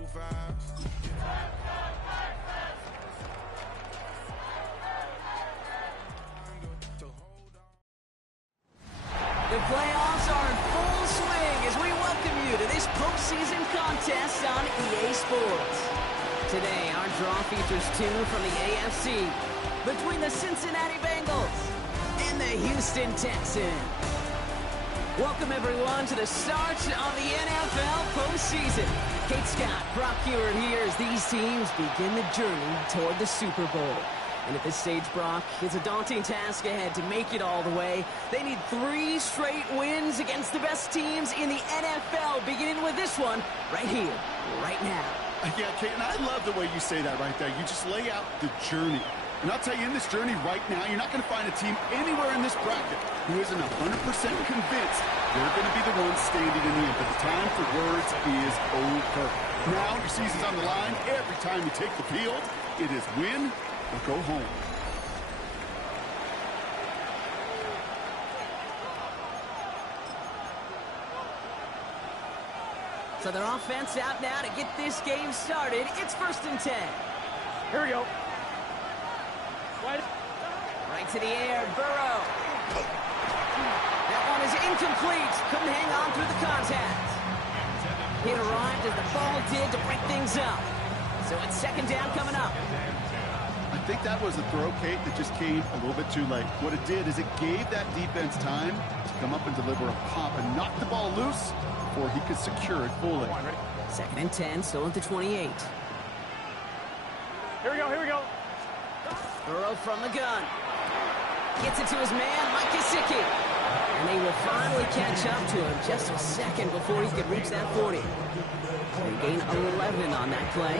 The playoffs are in full swing as we welcome you to this postseason contest on EA Sports. Today, our draw features two from the AFC between the Cincinnati Bengals and the Houston Texans. Welcome, everyone, to the start of the NFL postseason. Kate Scott, Brock Hewitt here as these teams begin the journey toward the Super Bowl. And at this stage, Brock, it's a daunting task ahead to make it all the way. They need 3 straight wins against the best teams in the NFL, beginning with this one right here, right now. Yeah, Kate, and I love the way you say that right there. You just lay out the journey. And I'll tell you, in this journey right now, you're not going to find a team anywhere in this bracket who isn't 100% convinced they're going to be the ones standing in the end. But the time for words is over. Now your season's on the line. Every time you take the field, it is win or go home. So their offense out now to get this game started. It's 1st and 10. Here we go. Right to the air, Burrow. That one is incomplete. Couldn't hang on through the contact. It arrived as the ball did to break things up. So it's 2nd down coming up. I think that was a throw, Kate, that just came a little bit too late. What it did is it gave that defense time to come up and deliver a pop and knock the ball loose before he could secure it fully. 2nd and 10, still at the 28. Here we go, here we go. Burrow from the gun. Gets it to his man, Mike Gesicki. And they will finally catch up to him just a second before he could reach that 40. They gain 11 on that play.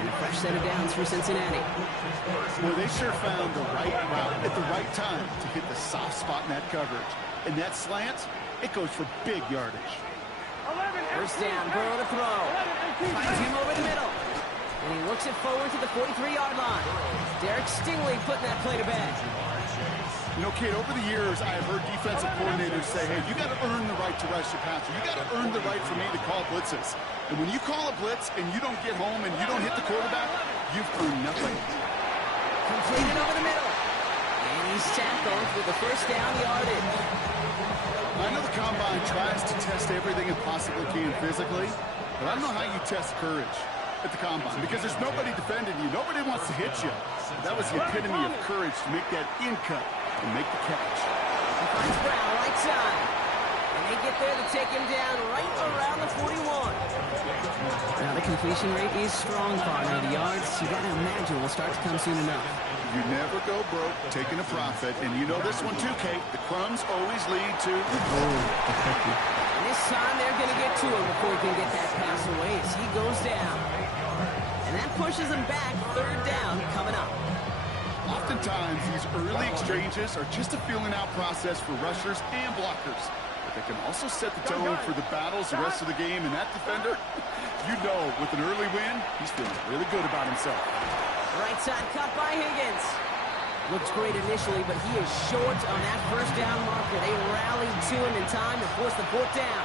And a fresh set of downs for Cincinnati. Well, they sure found the right route at the right time to hit the soft spot in that coverage. And that slant, it goes for big yardage. 1st down, Burrow to throw. Finds him over the middle. And he works it forward to the 43-yard line. Derek Stingley putting that play to bed. You know, Kate, over the years, I have heard defensive coordinators say, hey, you got to earn the right to rush your passer. You got to earn the right for me to call blitzes. And when you call a blitz and you don't get home and you don't hit the quarterback, you've earned nothing. Completed over the middle. And he's tackled with the 1st down yardage. I know the Combine tries to test everything it possibly can physically, but I don't know how you test courage at the Combine, because there's nobody defending you. Nobody wants to hit you. That was the epitome of courage to make that in cut and make the catch. He finds Brown right side. And they get there to take him down right around the 41. Now the completion rate is strong, partner. The yards, you got to imagine, will start to come soon enough. You never go broke taking a profit, and you know this one too, Kate. The crumbs always lead to the goal. And this time they're going to get to him before he can get that pass away as he goes down. And that pushes him back. 3rd down coming up. Oftentimes, these early exchanges are just a feeling out process for rushers and blockers. But they can also set the tone for the battles the rest of the game. And that defender, you know, with an early win, he's feeling really good about himself. Right side cut by Higgins. Looks great initially, but he is short on that 1st down marker. They rallied to him in time to force the 4th down.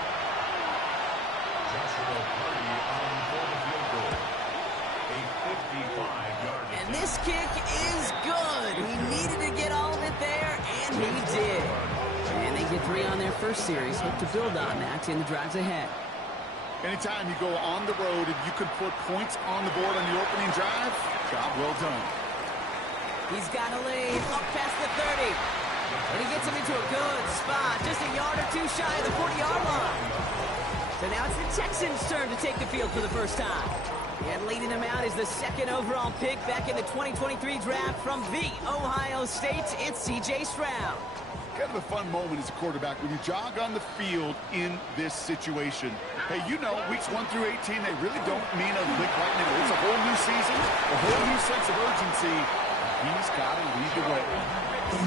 And this kick is good. He needed to get all of it there, and he did. And they get 3 on their 1st series. Hope to build on that in the drives ahead. Anytime you go on the road and you can put points on the board on the opening drive, job well done. He's got a lane up past the 30. And he gets him into a good spot, just a yard or 2 shy of the 40-yard line. So now it's the Texans' turn to take the field for the first time. And leading them out is the 2nd overall pick back in the 2023 draft from the Ohio State. It's C.J. Stroud. Kind of a fun moment as a quarterback when you jog on the field in this situation. Hey, you know, weeks 1 through 18, they really don't mean a lick right now. It's a whole new season, a whole new sense of urgency. He's got to lead the way.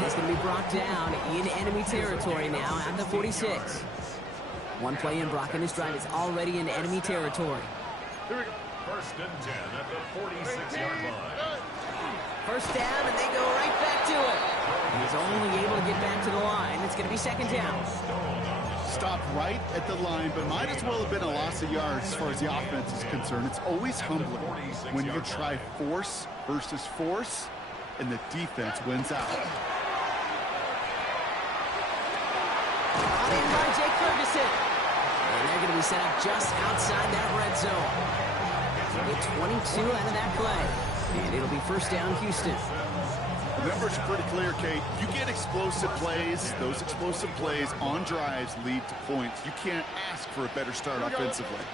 He's going to be brought down in enemy territory now at the 46. One play in, Brock in his drive is already in enemy territory. Here we go. 1st and 10 at the 46-yard line. 1st down, and they go right back to it. He's only able to get back to the line. It's going to be 2nd down. stopped right at the line, but might as well have been a loss of yards as far as the offense is concerned. It's always humbling when you try force versus force, and the defense wins out. Brought in by Jake Ferguson. And they're going to be set up just outside that red zone. Get 22 out of that play. And it'll be first down, Houston. The numbers are pretty clear, Kate. You get explosive plays. Those explosive plays on drives lead to points. You can't ask for a better start offensively.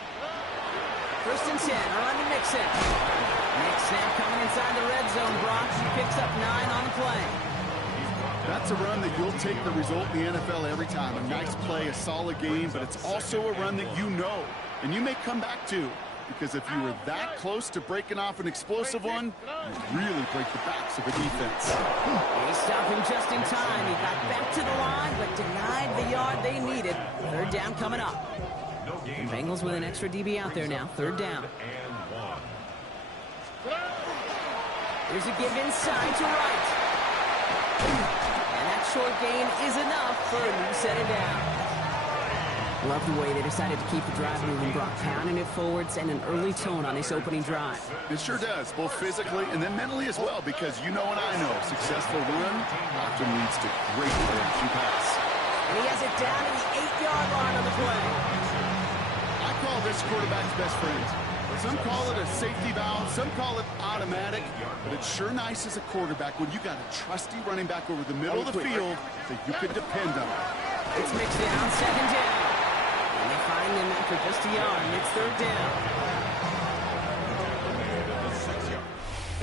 First and 10, around to Mixon. Next snap coming inside the red zone. Bronx picks up 9 on the play. That's a run that you'll take the result in the NFL every time. A nice play, a solid game, but it's also a run that you know, and you may come back to, because if you were that close to breaking off an explosive one, you really break the backs of the defense. They stopped him just in time. He got back to the line, but denied the yard they needed. Third down coming up. And Bengals with an extra DB out there now. Third down. Here's a give inside to right. And that short gain is enough for a new set of downs. Love the way they decided to keep the drive moving. Brock pounding it forwards and an early tone on this opening drive. It sure does, both physically and then mentally as well, because you know and I know successful run often leads to great play-action pass. And he has it down to the 8-yard line on the play. I call this quarterback's best friend. Some call it a safety valve, some call it automatic, but it's sure nice as a quarterback when you got a trusty running back over the middle of the field that you can depend on. It's mixed down, second down. And they find him after just a yard, and it's third down.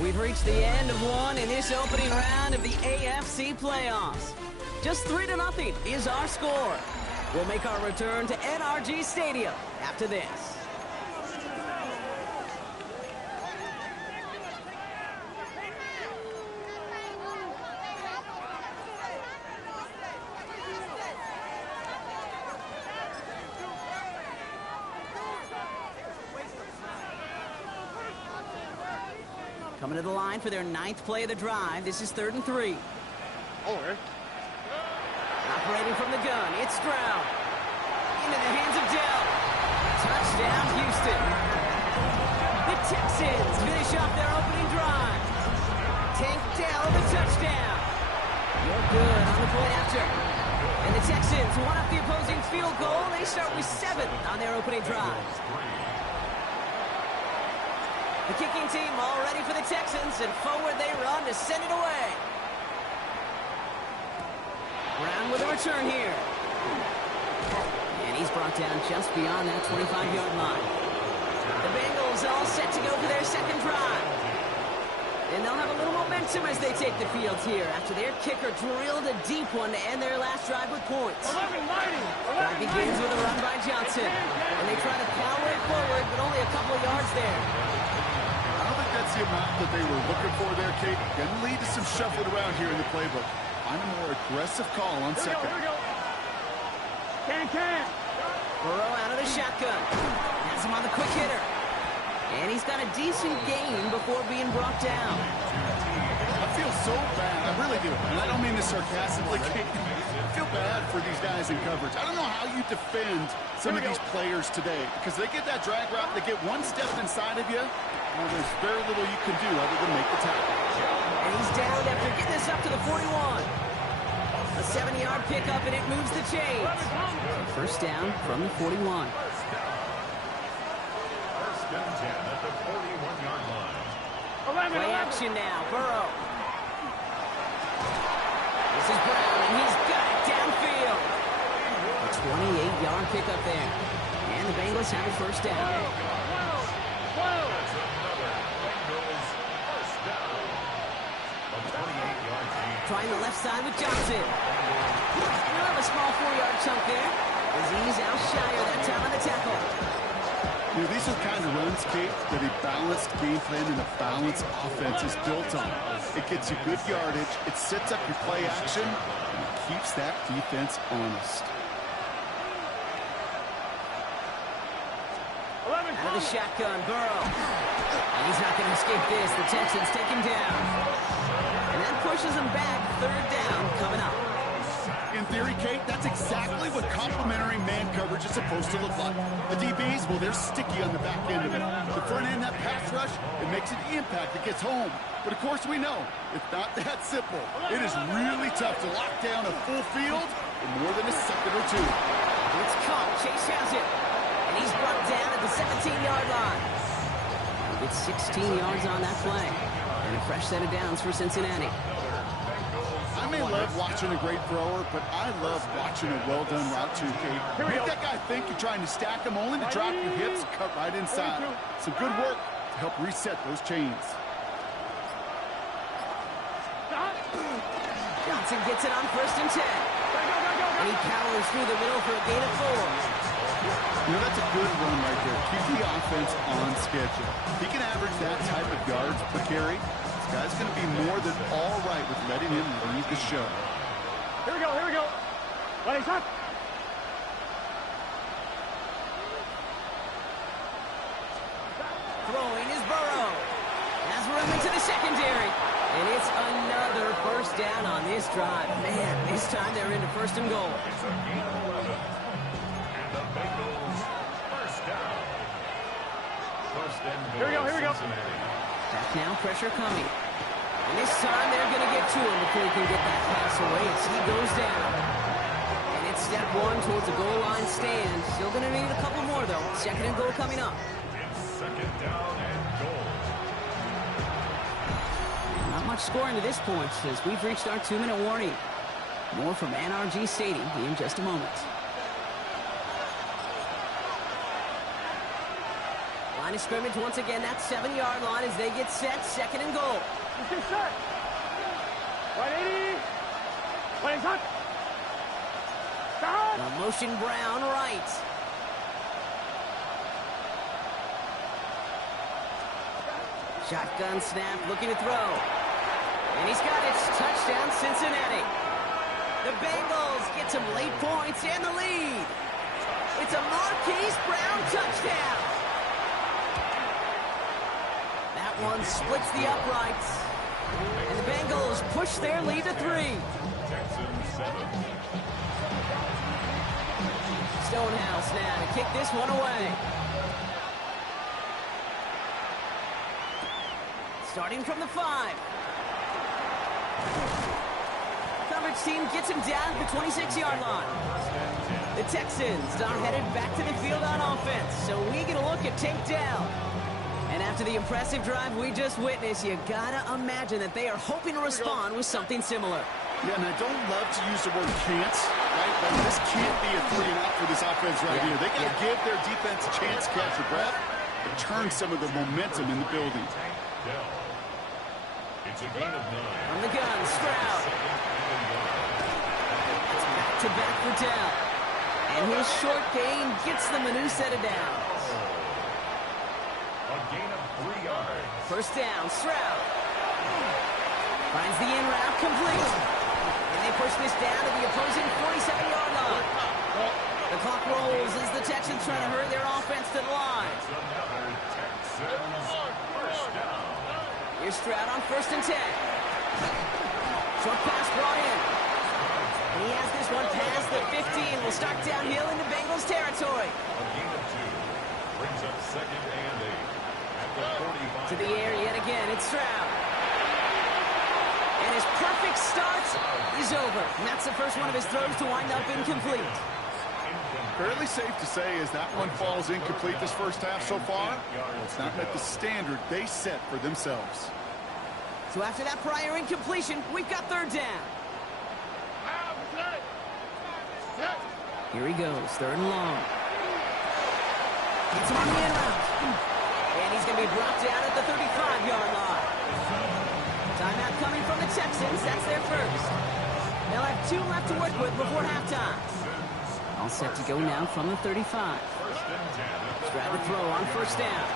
We've reached the end of one in this opening round of the AFC playoffs. Just 3-0 is our score. We'll make our return to NRG Stadium after this. Coming to the line for their 9th play of the drive. This is 3rd and 3. Operating from the gun, it's Stroud. Into the hands of Dell. Touchdown, Houston. The Texans finish off their opening drive. Tank Dell, the touchdown. You're good on the point after. And the Texans one up the opposing field goal. They start with 7 on their opening drive. The kicking team all ready for the Texans, and forward they run to send it away. Brown with a return here. And he's brought down just beyond that 25-yard line. The Bengals all set to go for their second drive. And they'll have a little momentum as they take the field here after their kicker drilled a deep one to end their last drive with points. That begins with a run by Johnson. And they try to power it forward, but only a couple of yards there. I don't think that's the amount that they were looking for there, Kate. Going to lead to some shuffling around here in the playbook. I'm a more aggressive call on second. Here we go. Can. Burrow out of the shotgun. Has him on the quick hitter. And he's got a decent gain before being brought down. I feel so bad. I really do. And I don't mean this sarcastically, Kate. I feel bad for these guys in coverage. I don't know how you defend some of these players today, because they get that drag route, they get one step inside of you, and there's very little you can do other than make the tackle. And he's down after getting this up to the 41. A 7-yard pickup, and it moves the chains. First down from the 41. First and 10 at the 41-yard line. Play action now, Burrow. This is Brown, and he's got it downfield. A 28-yard pickup there. And the Bengals have a first down. That's another Bengals first down. A 28-yard gain. Trying the left side with Johnson. He'll have a small 4-yard chunk there as he's out shyer that time on the tackle. You know, these are the kind of runs, Kate, that a balanced game plan and a balanced offense is built on. It gets you good yardage, it sets up your play action, and it keeps that defense honest. Out of the shotgun, Burrow. And he's not going to escape this. The Texans take him down. And that pushes him back. Third down coming up. In theory, Kate, that's exactly what complementary man coverage is supposed to look like. The DBs, well, they're sticky on the back end of it. The front end, that pass rush, it makes an impact. It gets home. But, of course, we know it's not that simple. It is really tough to lock down a full field in more than a second or two. It's caught. Chase has it. And he's brought down at the 17-yard line. It's 16 yards on that play. And a fresh set of downs for Cincinnati. I may love watching a great thrower, but I love watching a well-done route too, Kate. Make that guy think you're trying to stack him only to drop your hips and cut right inside. Some good work to help reset those chains. Johnson gets it on 1st and 10. And he powers through the middle for a gain of 4. You know, that's a good run right there. Keep the offense on schedule. He can average that type of yards per carry. This guy's going to be more than all right with letting him lead the show. Here we go, here we go. Ready, shot. Throwing is Burrow. Has room into the secondary. And it's another first down on this drive. Man, this time they're into 1st and goal. It's a gain of 11. And the Bengals first down. First and goal. Here we go, here we go. Cincinnati. Back now, pressure coming. And this time they're going to get to him before he can get that pass away as he goes down. And it's step 1 towards a goal line stand. Still going to need a couple more, though. 2nd and goal coming up. It's 2nd down and goal. Not much scoring to this point as we've reached our 2-minute warning. More from NRG Stadium in just a moment. Line of scrimmage once again, that 7-yard line as they get set, 2nd and goal. Get set. 180. Ready, shot. Stop. The motion Brown right. Shotgun snap, looking to throw. And he's got it. Touchdown, Cincinnati. The Bengals get some late points and the lead. It's a Marquise Brown touchdown. That one splits the uprights. And the Bengals push their lead to 3. Texans 7. Stonehouse now to kick this one away. Starting from the 5. Coverage team gets him down at the 26-yard line. The Texans are headed back to the field on offense, so we get a look at takedown. And after the impressive drive we just witnessed, you gotta imagine that they are hoping to respond with something similar. Yeah, and I don't love to use the word can't, right? But this can't be a 3 and out for this offense right here. They got to give their defense a chance to catch their breath and turn some of the momentum in the building. It's a gain of 9. On the gun, Stroud. It's back-to-back for down. And his short gain gets them a new set of downs. A gain of 3 yards. First down, Stroud. Finds the in route complete. And they push this down to the opposing 47-yard line. The clock rolls as the Texans try to hurry their offense to the line. It's another Texans first down. Here's Stroud on 1st and 10. Short pass brought in. And he has this one past the 15. Will start downhill into Bengals territory. A gain of 2. Brings up 2nd and 8. At the 45. To the air yet again, it's Stroud. And his perfect start is over. And that's the first one of his throws to wind up incomplete. Fairly safe to say as that one falls incomplete this first half so far, well, it's not met the standard they set for themselves. So after that prior incompletion, we've got 3rd down. Here he goes, 3rd and long. Gets him on the in route. And he's going to be brought down at the 35-yard line. Timeout coming from the Texans. That's their first. They'll have 2 left to work with before halftime. All set to go now from the 35. Stroud to throw on 1st down.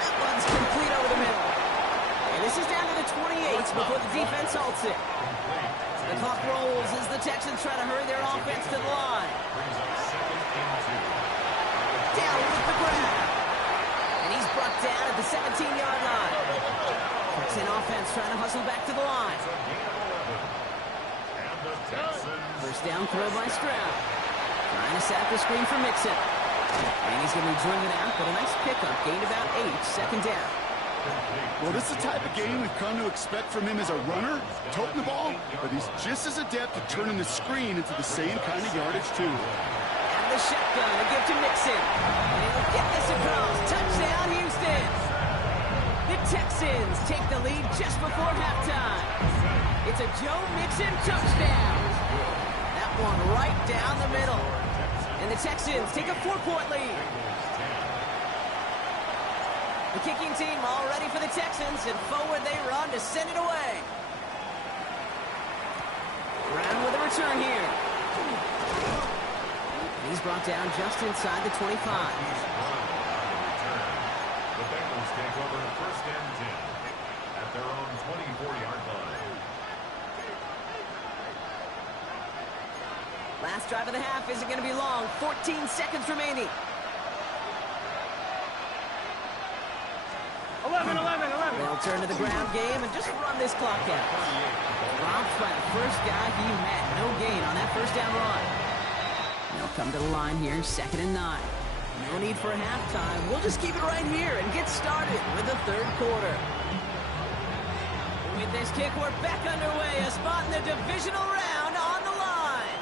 That one's complete over the middle. And this is down to the 28 before the defense halts it. The clock rolls as the Texans try to hurry their offense to the line. Down with the grab. And he's brought down at the 17-yard line. Texan offense trying to hustle back to the line. And the Texans First down throw by Stroud. Trying to set up the screen for Mixon. And he's going to be driven out, but a nice pickup. Gained about 8, second down. Well, this is the type of game we've come to expect from him as a runner, toting the ball, but he's just as adept at turning the screen into the same kind of yardage, too. And the shotgun to give to Mixon. And he'll get this across. Touchdown, Houston. The Texans take the lead just before halftime. It's a Joe Mixon touchdown. That one right down the middle. And the Texans take a 4-point lead. The kicking team all ready for the Texans, and forward they run to send it away. Brown with a return here. And he's brought down just inside the 25. The Bengals take over first and 10 at their own 24-yard line. Last drive of the half isn't going to be long. 14 seconds remaining. 11. They'll turn to the ground game and just run this clock out. Dropped by the first guy he met. No gain on that first down run. They'll come to the line here, 2nd and 9. No need for a halftime. We'll just keep it right here and get started with the third quarter. With this kick, we're back underway. A spot in the divisional round on the line.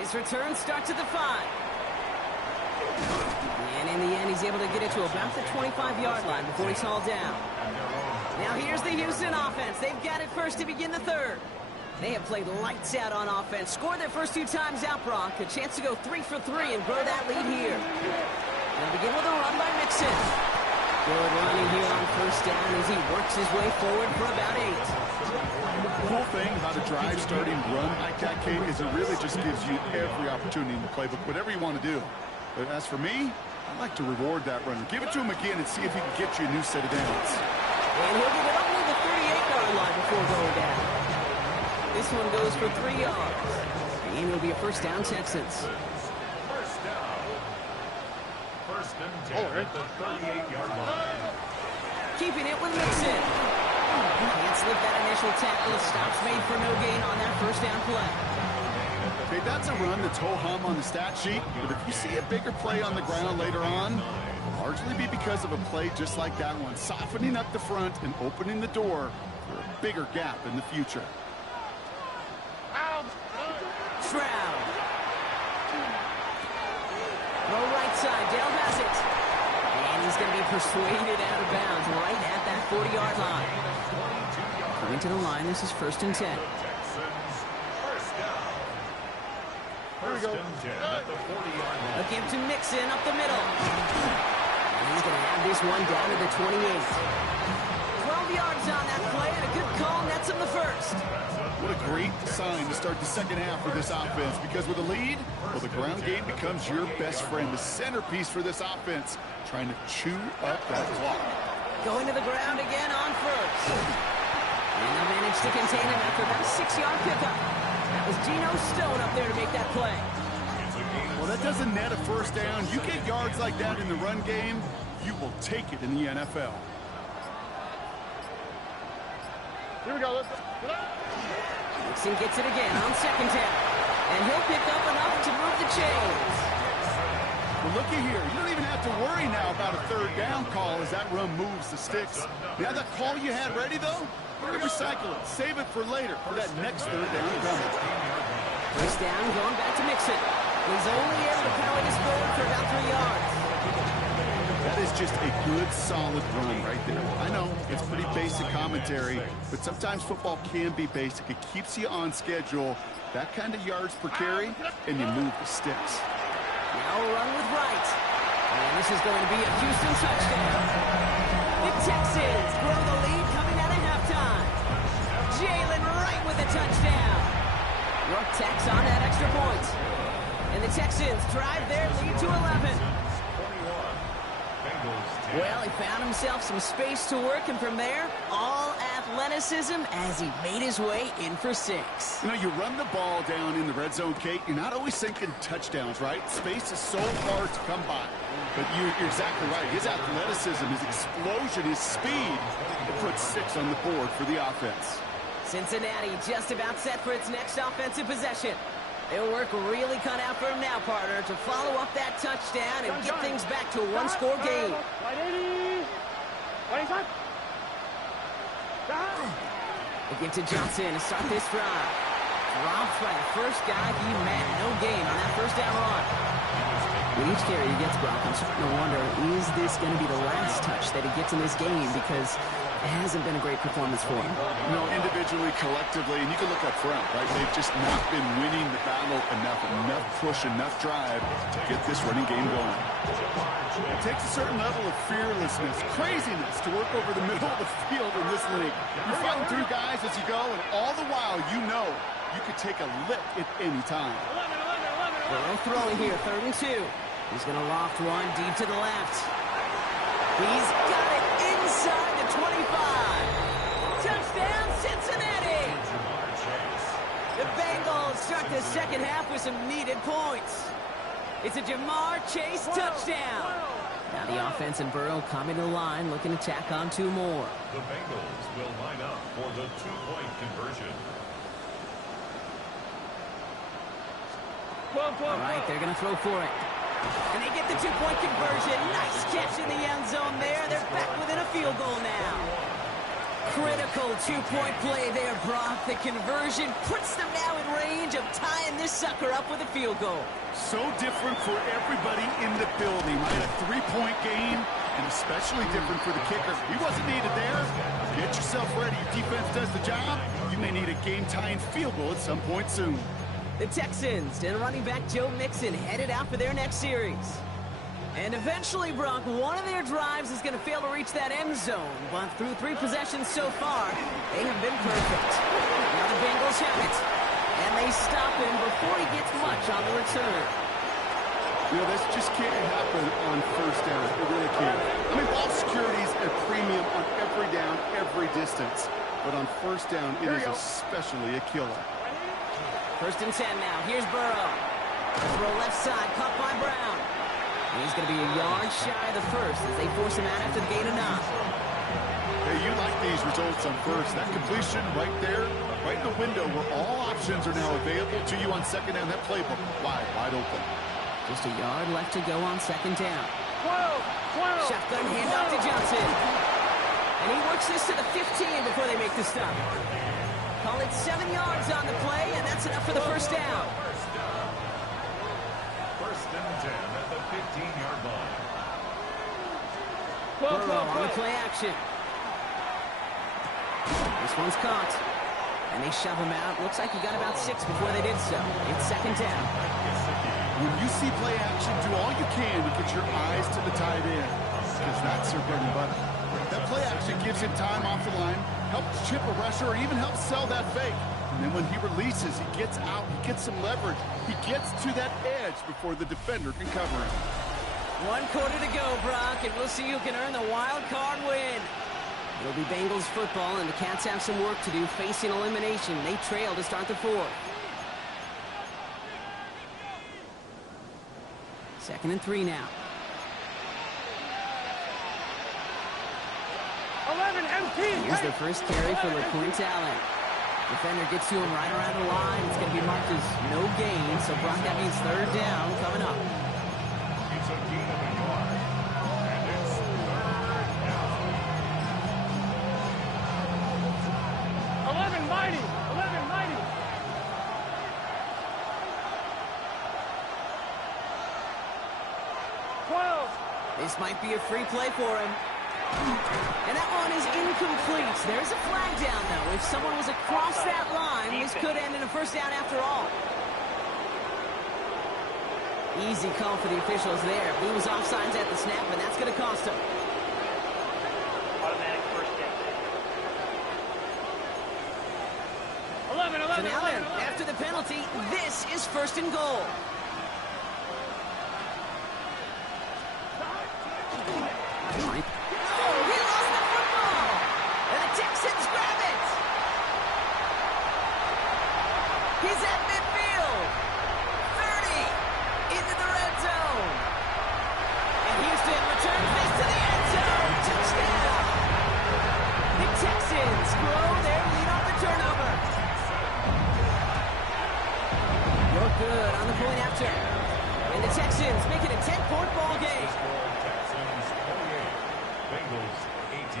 His return starts at the 5. And in the end, he's able to get it to about the 25-yard line before he's hauled down. Now here's the Houston offense. They've got it first to begin the third. They have played lights out on offense. Scored their first 2 times out, Brock. A chance to go 3 for 3 and grow that lead here. They'll begin with a run by Mixon. Good running here on first down as he works his way forward for about 8. The cool thing about a drive starting run like that, Kate, is it really just gives you every opportunity in the playbook, whatever you want to do. But as for me, I like to reward that runner. Give it to him again and see if he can get you a new set of downs. And he'll get it up near the 38-yard line before going down. This one goes for 3 yards. And it'll be a first down, Texans. First down. First and 10 at the 38-yard line. Keeping it with Mixon. Can't slip that initial tackle. Stops made for no gain on that first down play. Okay, that's a run that's ho-hum on the stat sheet, but if you see a bigger play on the ground later on, it'll largely be because of a play just like that one, softening up the front and opening the door for a bigger gap in the future. Stroud. Low right side, Dale has it. And he's going to be persuaded out of bounds right at that 40-yard line. Coming to the line, this is 1st and 10. Texans, first down. First and 10 at the 40-yard line. A give to Mixon up the middle. And he's going to have this one down to the 28. 12 yards on that play, and a good call nets him the first. What a great sign to start the second half for this offense, because with a lead, well, the ground game becomes your best friend, the centerpiece for this offense, trying to chew up that clock. Going to the ground again on first. And they'll manage to contain him after about a 6-yard pickup. That was Geno Stone up there to make that play. Well, that doesn't net a first down. You get yards like that in the run game, you will take it in the NFL. Here we go. Mixon gets it again on 2nd down. And he'll pick up enough to move the chains. Well, looky here. You don't even have to worry now about a 3rd down call as that run moves the sticks. Now that call you had ready, though, you're going to recycle it. Save it for later for that next 3rd down coming. First down, going back to Mixon. He's only able to power this forward for about 3 yards. That is just a good, solid run right there. I know it's pretty basic commentary, but sometimes football can be basic. It keeps you on schedule. That kind of yards per carry, and you move the sticks. Now a run with Wright. And this is going to be a Houston touchdown. The Texans grow the lead coming out of halftime. Jalen Wright with a touchdown. York tacks on that extra point. And the Texans drive their lead to 11. Well, he found himself some space to work, and from there, all athleticism as he made his way in for 6. You know, you run the ball down in the red zone, Kate, you're not always thinking touchdowns, right? Space is so hard to come by. But you're exactly right. His athleticism, his explosion, his speed, it puts 6 on the board for the offense. Cincinnati just about set for its next offensive possession. They'll work really cut out for him now, partner, to follow up that touchdown and get things back to a one-score game. They give to Johnson to start this drive. Dropped by the first guy he met. No gain on that first down run. With each carry he gets, Brock, I'm starting to wonder, is this going to be the last touch that he gets in this game? Because it hasn't been a great performance for him. No, individually, collectively, and you can look up front, right? They've just not been winning the battle enough push, enough drive to get this running game going. It takes a certain level of fearlessness, craziness to work over the middle of the field in this league. You're fighting through guys as you go, and all the while you know you could take a lick at any time. Burrow throwing here, 3rd and 2. He's going to loft one deep to the left. He's got it inside the 25. Touchdown, Cincinnati! The Bengals start the second half with some needed points. It's a Jamar Chase touchdown. Now the offense and Burrow coming to the line, looking to tack on 2 more. The Bengals will line up for the 2-point conversion. All right, they're going to throw for it. And they get the 2-point conversion. Nice catch in the end zone there. They're back within a field goal now. Critical 2-point play there, Brock. The conversion puts them now in range of tying this sucker up with a field goal. So different for everybody in the building, right? A 3-point game, and especially different for the kicker. He wasn't needed there. Get yourself ready. Your defense does the job. You may need a game-tying field goal at some point soon. The Texans and running back Joe Mixon headed out for their next series. And eventually, Brock, one of their drives is going to fail to reach that end zone. But through 3 possessions so far, they have been perfect. Now the Bengals have it. And they stop him before he gets much on the return. You know, this just can't happen on first down. It really can't. I mean, ball security is a premium on every down, every distance. But on first down, it is especially a killer. 1st and 10 now. Here's Burrow. Throw left side, caught by Brown. He's going to be a yard shy of the first as they force him out after the gain of 9. Hey, you like these results on first. That completion right there, right in the window where all options are now available to you on 2nd down. That playbook wide open. Just a yard left to go on 2nd down. 12. Shotgun handoff to Johnson. And he works this to the 15 before they make the stop. Call it 7 yards on the play, and that's enough for the first down. 1st and 10 at the 15-yard line. Burrow on the play action. This one's caught. And they shove him out. Looks like he got about 6 before they did so. It's 2nd down. When you see play action, do all you can to get your eyes to the tight end, because that's their bread and butter. That play action gives him time off the line, helps chip a rusher, or even helps sell that fake. And then when he releases, he gets out, he gets some leverage. He gets to that edge before the defender can cover him. 1 quarter to go, Brock, and we'll see who can earn the wild card win. It'll be Bengals football, and the Cats have some work to do facing elimination. They trail to start the 4th. 2nd and 3 now. 11 MT. Here's the first carry for LeQuint Allen. Defender gets to him right around the line. It's going to be marked as no gain, so Brock, that means 3rd down coming up. It's a gain of a yard. And it's 3rd down. 11 mighty. 11 mighty. This might be a free play for him. And that one is incomplete. There's a flag down, though. If someone was across that line, this could end in a first down after all. Easy call for the officials there. He was offsides at the snap, and that's going to cost him. Automatic first down. 11. So now then, after the penalty, this is 1st and goal. He's at midfield. 30 into the red zone. And Houston returns this to the end zone. Touchdown. The Texans grow their lead on the turnover. Texans make it a 10-point ball game. Texans 28, Bengals 18.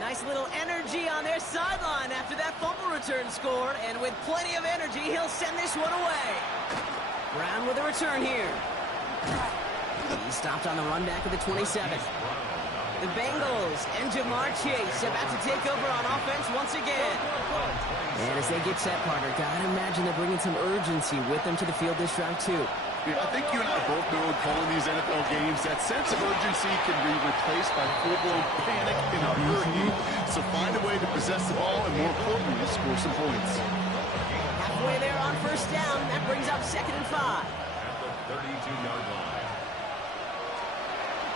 Nice little energy on their sideline after that fumble return scored, and with plenty of energy, he'll send this one away. Brown with a return here. He stopped on the run back at the 27. The Bengals and Jamar Chase about to take over on offense once again. And as they get set, partner, gotta imagine they're bringing some urgency with them to the field this drive, too. Yeah, I think you and I both know in calling these NFL games, that sense of urgency can be replaced by full-blown panic in a hurry. So find a way to possess the ball and, more importantly, score some points. Halfway there on first down. That brings up 2nd and 5. At the 32-yard line.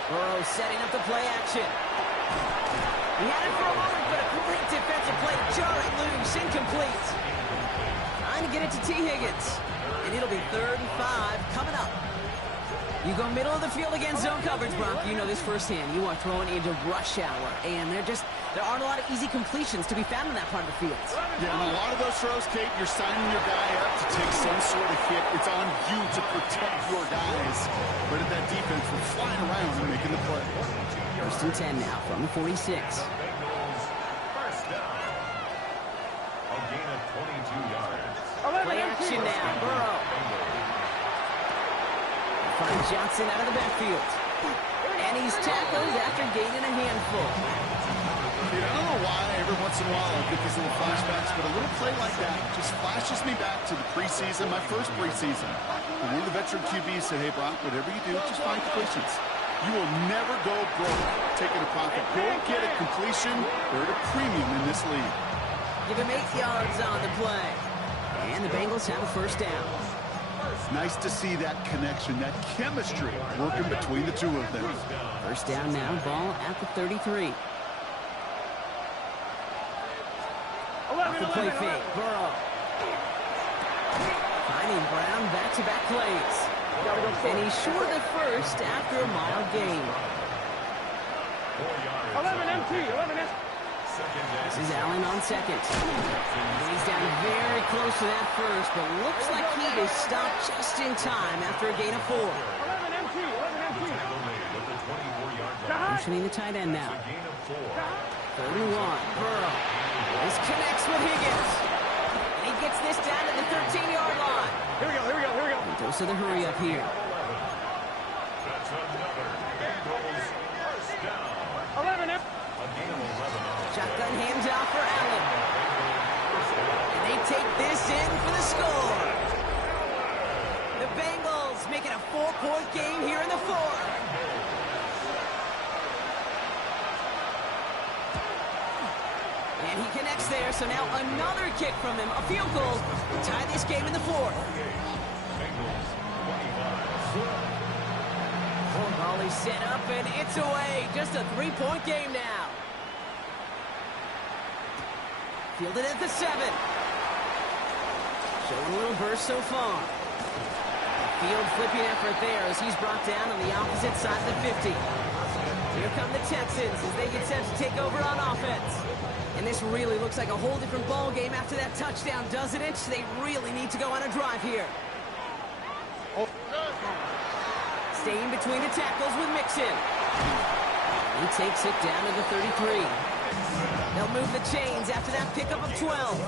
Burrow setting up the play action. He had it for a moment, but a great defensive play. Jarring loose, incomplete. Trying to get it to T. Higgins. And it'll be 3rd and 5 coming up. You go middle of the field against zone coverage, Brock. You know this firsthand. You are throwing into rush hour, and there aren't a lot of easy completions to be found in that part of the field. Yeah, and a lot of those throws, Kate, you're signing your guy up to take some sort of hit. It's on you to protect your guys. But at that defense, we're flying around and making the play. 1st and 10 now from the 46. Bengals first down. A gain of 22 yards. Play action now. Burrow. Finds Johnson out of the backfield. And he's tackled after gaining a handful. Dude, I don't know why every once in a while I get these little flashbacks, but a little play like that just flashes me back to the preseason, my first preseason. And one of the veteran QBs said, hey, Brock, whatever you do, just find completions. You will never go broke taking a profit. Go get a completion. They're at a premium in this league. Give him 8 yards on the play. And the Bengals have a first down. Nice to see that connection, that chemistry working between the two of them. First down now, ball at the 33. Off the play fake, Burrow. Finding Brown back-to-back plays. And he's short of the first after a mild gain. 11 MT, 11 MT. This is Allen on second. He's down very close to that first, but looks like he is stopped just in time after a gain of 4. 11 MT, 11 MT. Motioning the tight end now. 3rd and 1. Burrow. This connects with Higgins. And he gets this down to the 13-yard line. Here we go, here we go, here we go. And goes to the hurry up here. That's another Bengals first down. 11 MT. A gain of 11. Shotgun handoff for Allen. And they take this in for the score. The Bengals make it a 4-point game here in the 4th. And he connects there, so now another kick from him, a field goal, to tie this game in the 4th. Bengals 25. Volley set up, and it's away. Just a 3-point game now. Fielded at the 7. Showing a little burst so far. Field flipping effort there as he's brought down on the opposite side of the 50. Here come the Texans as they get set to take over on offense. And this really looks like a whole different ball game after that touchdown, doesn't it? They really need to go on a drive here. Staying between the tackles with Mixon. He takes it down to the 33. They'll move the chains after that pickup of 12.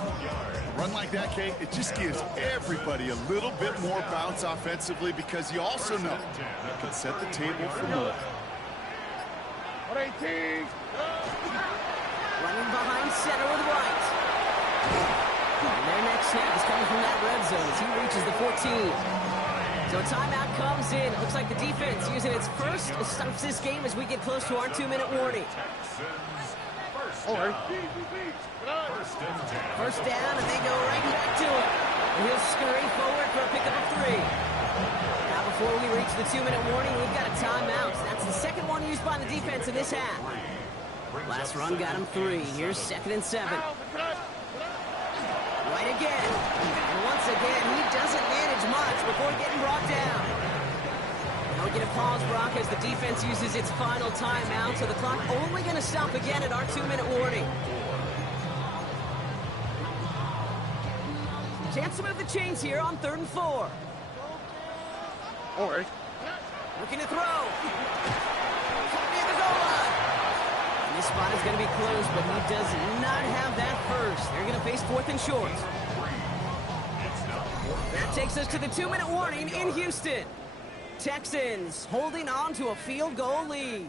A run like that, Kate, it just gives everybody a little bit more bounce offensively because you also know you can set the table for more. 118. Running behind center with Wright. And their next snap is coming from that red zone as he reaches the 14. So timeout comes in. It looks like the defense using its first stops this game as we get close to our 2-minute warning. First down, and they go right back to him. And he'll scurry forward for a pickup of 3. Now before we reach the 2-minute warning, we've got a timeout. That's the second one used by the defense in this half. Last run got him 3. Here's 2nd and 7. Right again. And once again, he doesn't manage much before getting brought down. Now we get a pause, Brock, as the defense uses its final timeout, so the clock only going to stop again at our 2-minute warning. Chance to move the chains here on 3rd and 4. All right. Looking to throw. Caught near the goal line. And this spot is going to be closed, but he does not have that first. They're going to face 4th and short. That takes us to the 2-minute warning in Houston. Texans holding on to a field goal lead.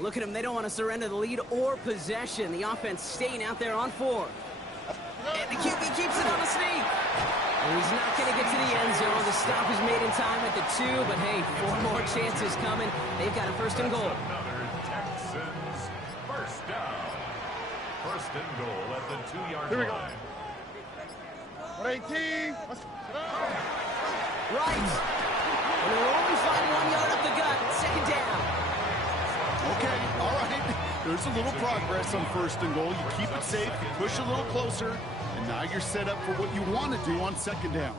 Look at them. They don't want to surrender the lead or possession. The offense staying out there on 4th. And the QB keeps it on the sneak. And he's not going to get to the end zone. The stop is made in time at the 2, but hey, 4 more chances coming. They've got a 1st and goal. Another Texans first down. 1st and goal at the 2-yard Here we go. line. 118. Right. And they'll only find 1 yard up the gut. 2nd down. Okay, all right. There's a little progress on 1st and goal. You keep it safe, you push a little closer, and now you're set up for what you want to do on 2nd down.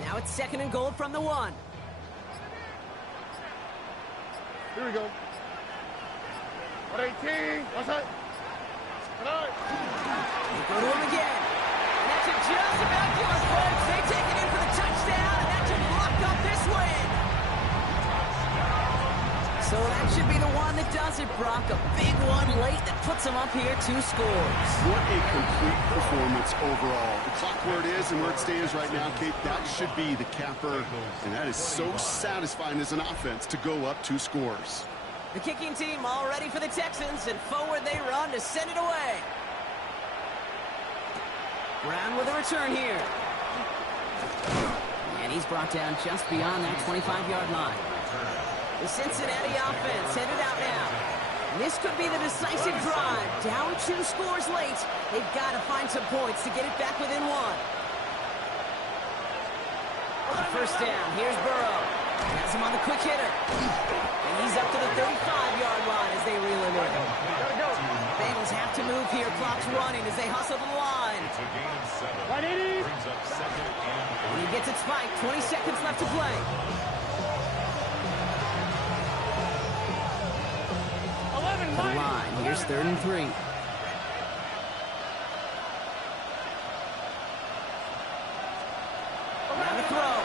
Now it's 2nd and goal from the 1. Here we go. 118. What's that? They go to him again. And that's a just about your folks. They take it in for the touchdown, and that should lock up this win. So that should be the one that does it, Brock. A big one late that puts them up here 2 scores. What a complete performance overall. The clock where it is and where it stands right now, Kate, that should be the capper. And that is so satisfying as an offense to go up 2 scores. The kicking team all ready for the Texans, and forward they run to send it away. Brown with a return here. And he's brought down just beyond that 25-yard line. The Cincinnati offense headed out now. This could be the decisive drive. Down 2 scores late. They've got to find some points to get it back within 1. On 1st down, here's Burrow. Has him on the quick hitter. And he's up to the 35-yard line as they reel him in. Bengals have to move here. Clock's running as they hustle to the line. It's a gain of 7. 180. Brings up 2nd and And he gets it spiked. 20 seconds left to play. To the line. Here's 3rd and 3. Now the throw.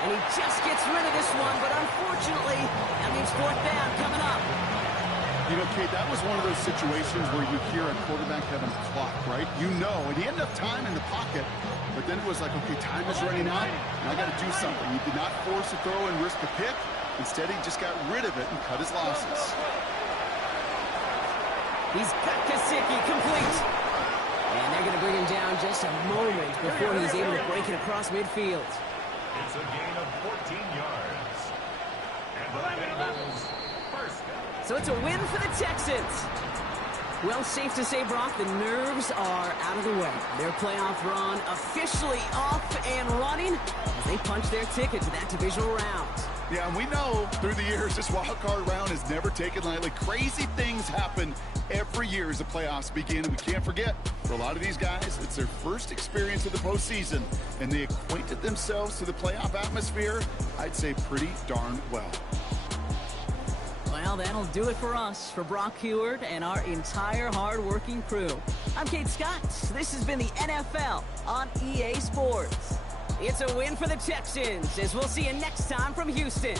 And he just gets rid of this one, but unfortunately, that means 4th down coming up. You know, Kate, that was one of those situations where you hear a quarterback having a clock, right? You know, and he had enough time in the pocket, but then it was like, okay, time is running out, and I got to do something. He did not force a throw and risk a pick. Instead, he just got rid of it and cut his losses. He's got Gesicki complete. And they're going to bring him down just a moment before he's able to break it across midfield. it's a gain of 14 yards. And the Bengals first down. So it's a win for the Texans. Well, safe to say, Brock, the nerves are out of the way. Their playoff run officially off and running as they punch their ticket to that divisional round. Yeah, and we know through the years this wild card round is never taken lightly. Crazy things happen every year as the playoffs begin. And we can't forget, for a lot of these guys, it's their first experience of the postseason, and they acquainted themselves to the playoff atmosphere, I'd say pretty darn well. Well, that'll do it for us, for Brock Heward and our entire hard-working crew. I'm Kate Scott. This has been the NFL on EA Sports. It's a win for the Texans, as we'll see you next time from Houston.